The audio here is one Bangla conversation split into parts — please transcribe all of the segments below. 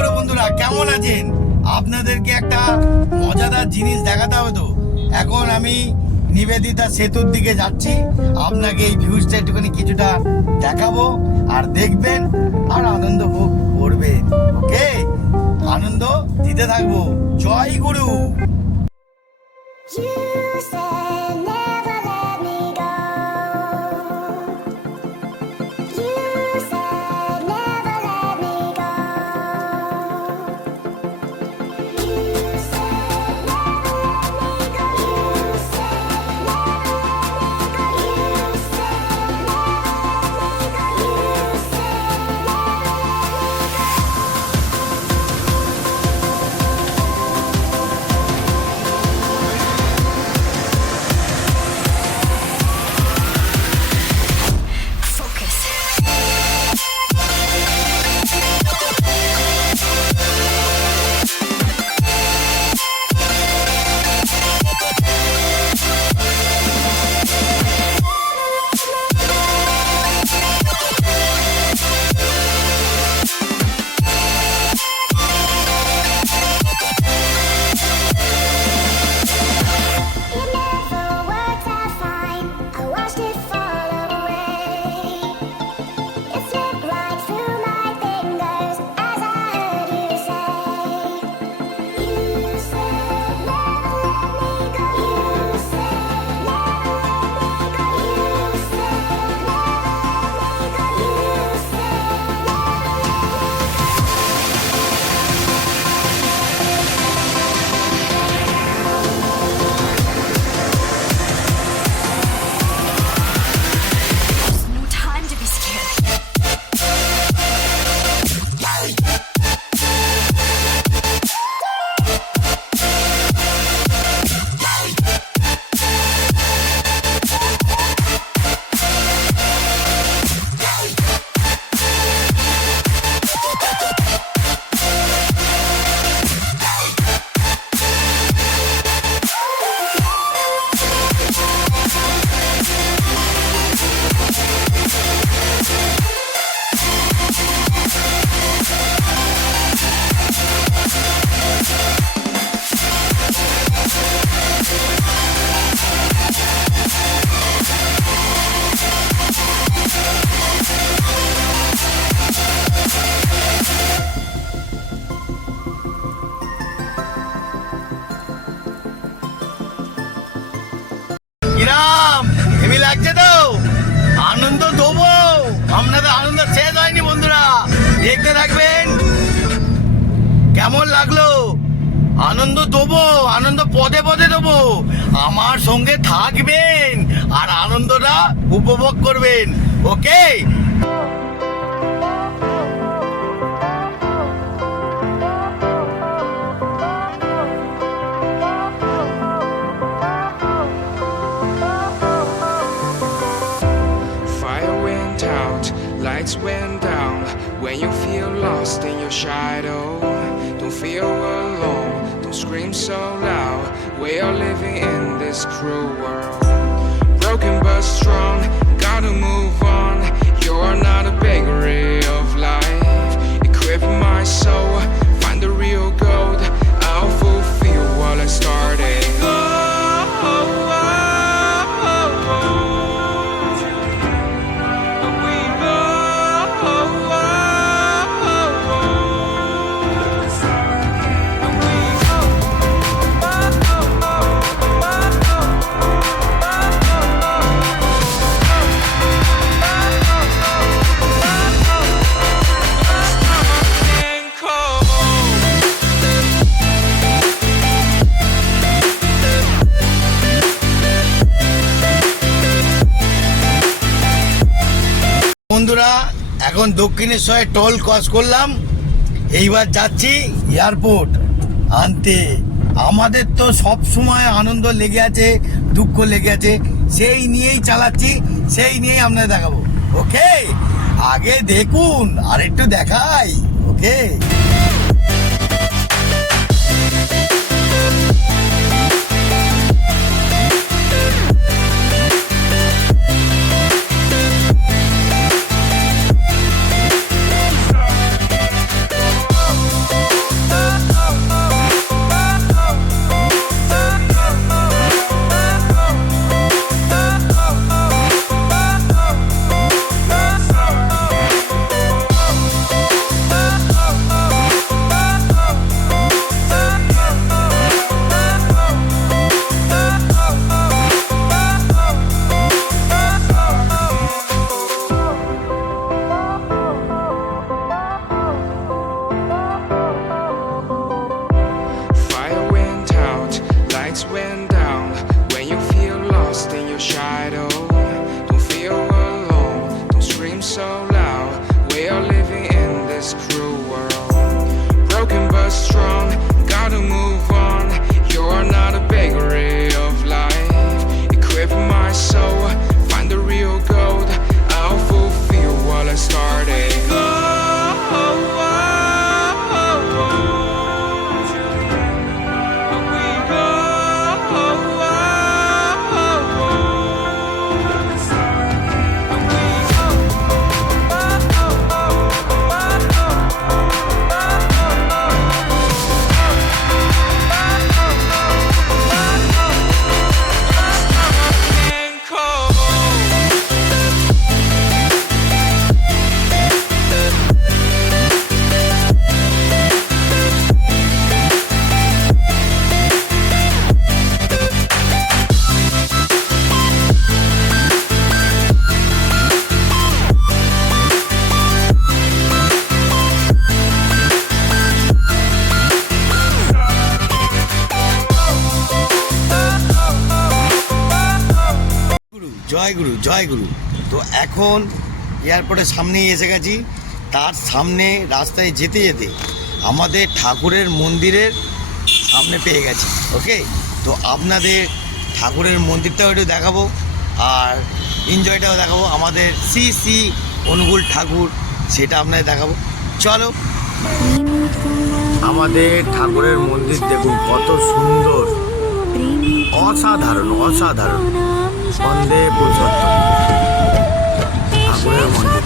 করে বন্ধুরা, কেমন আছেন? আপনাদেরকে একটা মজাদার জিনিস দেখাতে হবে। তো এখন আমি নিবেদিতা সেতুর দিকে যাচ্ছি। আপনাকে এই ভিউজটা একটুখানি কিছুটা দেখাবো, আর দেখবেন আর আনন্দ ভোগ করবেন। ওকে, আনন্দ দিতে থাকবো। জয় গুরু। কিরাম হেভি লাগছে তো? আনন্দ দেবো, আপনাদের আনন্দ শেষ হয়নি বন্ধুরা, দেখতে থাকবেন। কেমন লাগলো? আনন্দ দেবো, আনন্দ পদে পদে দেবো। আমার সঙ্গে থাকবেন আর আনন্দটা উপভোগ করবেন। ওকে, Lights went down when you feel lost in your shadow. Don't feel alone, don't scream so loud. We are living in this cruel world. Broken but strong, gotta move on. You're not a bakery of life. Equip my soul, find the real gold. I'll fulfill what I started. বন্ধুরা, এখন দক্ষিণেশ্বরে টোল ক্রস করলাম। এইবার যাচ্ছি এয়ারপোর্ট আনতে। আমাদের তো সব সময় আনন্দ লেগে আছে, দুঃখ লেগে আছে, সেই নিয়েই চালাচ্ছি, সেই নিয়েই আপনাদের দেখাবো। ওকে, আগে দেখুন আর একটু দেখাই। ওকে, জয় গুরু জয় গুরু। তো এখন এয়ারপোর্টের সামনেই এসে গেছি। তার সামনে রাস্তায় যেতে যেতে আমাদের ঠাকুরের মন্দিরের সামনে পেয়ে গেছি। ওকে, তো আপনাদের ঠাকুরের মন্দিরটাও একটু দেখাবো আর এনজয়টাও দেখাবো। আমাদের শ্রী শ্রী অনুকূল ঠাকুর সেটা আপনাদের দেখাবো। চলো, আমাদের ঠাকুরের মন্দির দেখুন কত সুন্দর, অসাধারণ অসাধারণ। বন্দে পুরুষোত্তম ঠাকুরের মন্দির।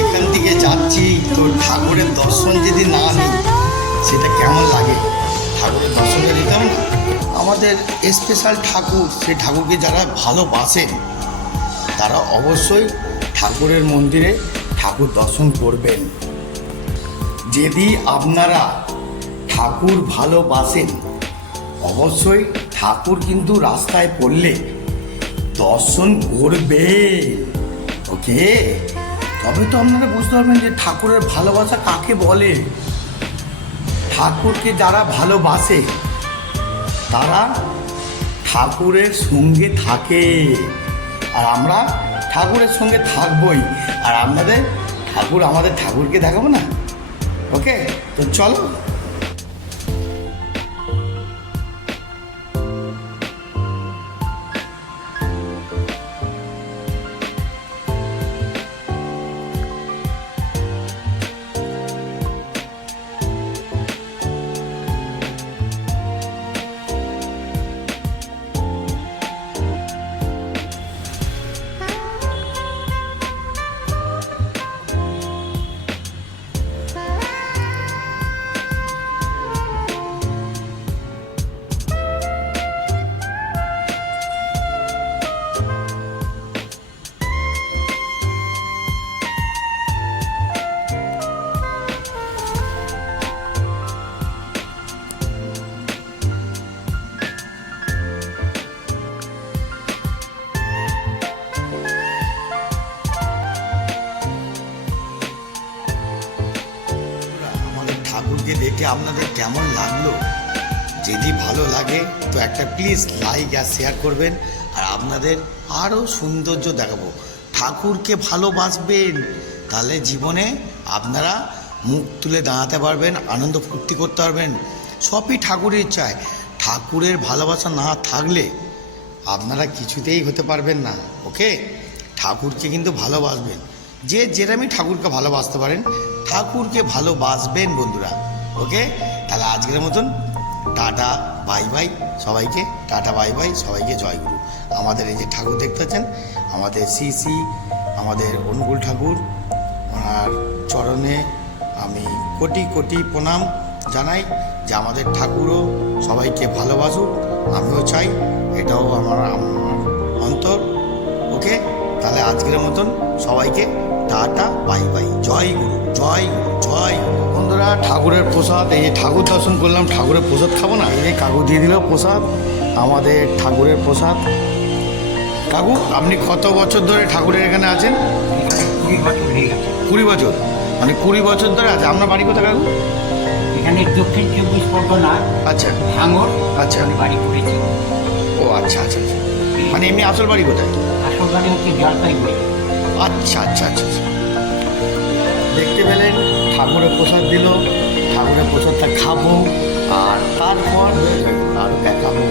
এখান থেকে যাচ্ছি তো ঠাকুরের দর্শন যদি না নিই সেটা কেমন লাগে। ঠাকুরের দর্শনটা নিতে হবে না। আমাদের স্পেশাল ঠাকুর, সেই ঠাকুরকে যারা ভালোবাসেন তারা অবশ্যই ঠাকুরের মন্দিরে ঠাকুর দর্শন করবেন। যদি আপনারা ঠাকুর ভালোবাসেন অবশ্যই ঠাকুর কিন্তু রাস্তায় পড়লে দর্শন করবেন। ওকে, তবে তো আপনারা বুঝতে পারবেন যে ঠাকুরের ভালোবাসা কাকে বলে। ঠাকুরকে যারা ভালোবাসে তারা ঠাকুরের সঙ্গে থাকে, আর আমরা ঠাকুরের সঙ্গে থাকবই। আর আপনাদের ঠাকুর, আমাদের ঠাকুরকে দেখাবো না। ওকে, তো চলো। ঠাকুরকে দেখে আপনাদের কেমন লাগলো? যদি ভালো লাগে তো একটা প্লিজ লাইক আর শেয়ার করবেন। আর আপনাদের আরও সৌন্দর্য দেখাবো। ঠাকুরকে ভালোবাসবেন, তাহলে জীবনে আপনারা মুখ তুলে দাঁড়াতে পারবেন, আনন্দ ফুর্তি করতে পারবেন। সবই ঠাকুরের ইচ্ছায়। ঠাকুরের ভালোবাসা না থাকলে আপনারা কিছুতেই হতে পারবেন না। ওকে, ঠাকুরকে কিন্তু ভালোবাসবেন। যে যেরকমই ঠাকুরকে ভালোবাসতে পারেন, ঠাকুরকে ভালোবাসবেন বন্ধুরা। ওকে, তাহলে আজকের মতন টাটা বাই বাই সবাইকে। টাটা বাই বাই সবাইকে, জয় গুরু। আমাদের এই যে ঠাকুর দেখতে পাচ্ছেন, আমাদের শ্রী শ্রী আমাদের অনুকূল ঠাকুর, ওনার চরণে আমি কোটি কোটি প্রণাম জানাই যে আমাদের ঠাকুরও সবাইকে ভালোবাসুক। আমিও চাই, এটাও আমার অন্তর। ওকে, তাহলে আজকের মতন সবাইকে টাটা বাই বাই, জয় গুরু জয় গুরু জয় গুরু। বন্ধুরা, ঠাকুরের প্রসাদ, এই যে ঠাকুর দর্শন করলাম, ঠাকুরের প্রসাদ খাবো না? এই যে কাকু দিয়ে দিল প্রসাদ, আমাদের ঠাকুরের প্রসাদ। কাকু, আপনি কত বছর ধরে ঠাকুরের এখানে আছেন? 20 বছর হয়ে গেছে। 20 বছর, মানে 20 বছর ধরে আছে। আপনার বাড়ি কোথায় কাকু? এখানে দক্ষিণ 24 পরগনা আচ্ছা ভাঙর। আচ্ছা, আমি বাড়ি করেছি। ও আচ্ছা আচ্ছা আচ্ছা। মানে এমনি আসল বাড়ি কোথায়? আসল বাড়ি হচ্ছে জলপাইগুড়ি। আচ্ছা আচ্ছা আচ্ছা আচ্ছা। দেখতে পেলেন, ঠাকুরের প্রসাদ দিল, ঠাকুরের প্রসাদটা খাবো আর তারপর আরও দেখাবো।